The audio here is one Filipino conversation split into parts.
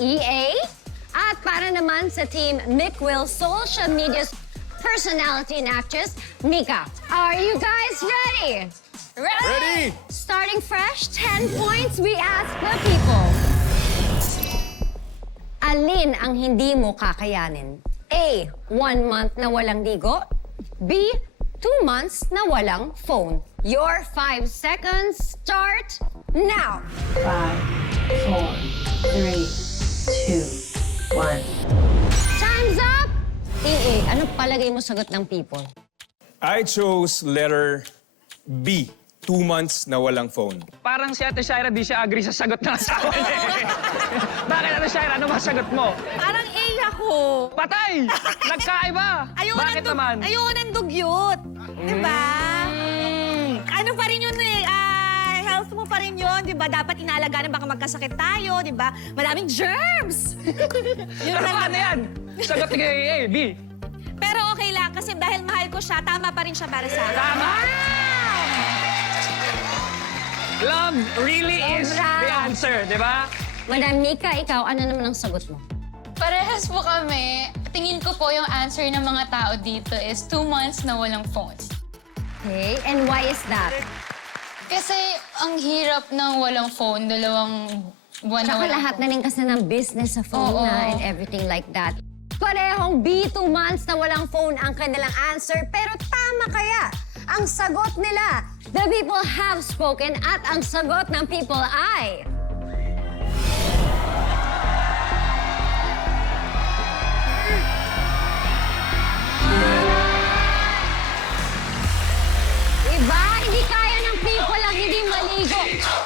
EA. At para naman sa Team Mick Will, social media personality and actress, Mika. Are you guys ready? Ready! Starting fresh, 10 points we ask the people. Alin ang hindi mo kakayanin? A, 1 month na walang ligo. B, 2 months na walang phone. Your 5 seconds start now. 5, 4, 3, 2, 1. Time's up! EA, ano palagay mo sagot ng people? I chose letter B. 2 months na walang phone. Parang si Ate Shaira di siya agree sa sagot na sa akin eh. Bakit Ate Shaira, ano masagot mo? Parang A ako. Patay! Nagkaiba! Bakit naman? Ayoko ng dugyot. Diba? Ano pa rin yun eh, health mo pa rin yun, diba? Dapat inaalagaan baka magkasakit tayo, diba? Maraming germs! Yun Pero lang paano yan? Sagot ni A, B. Pero okay lang, kasi dahil mahal ko siya, tama pa rin siya para sa akin. Tama! Love really is Sobra. the answer, di ba? Madam Mika, ikaw, ano naman ang sagot mo? Parehas po kami. Tingin ko po yung answer ng mga tao dito is 2 months na walang phones. Okay, and why is that? Kasi ang hirap ng walang phone, 2 buwan na Tsaka walang lahat na phone. rin kasi ng business sa phone Oo. na and everything like that. Parehong B, 2 months na walang phone ang kanilang answer, pero tama kaya ang sagot nila? The people have spoken at ang sagot ng people ay... Iba, hindi kaya ng people ang hindi maligo.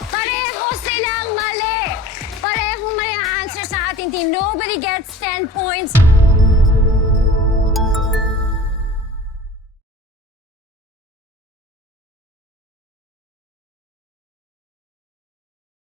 Pareho silang mali. Parehong may answer sa ating team. Nobody gets 10 points.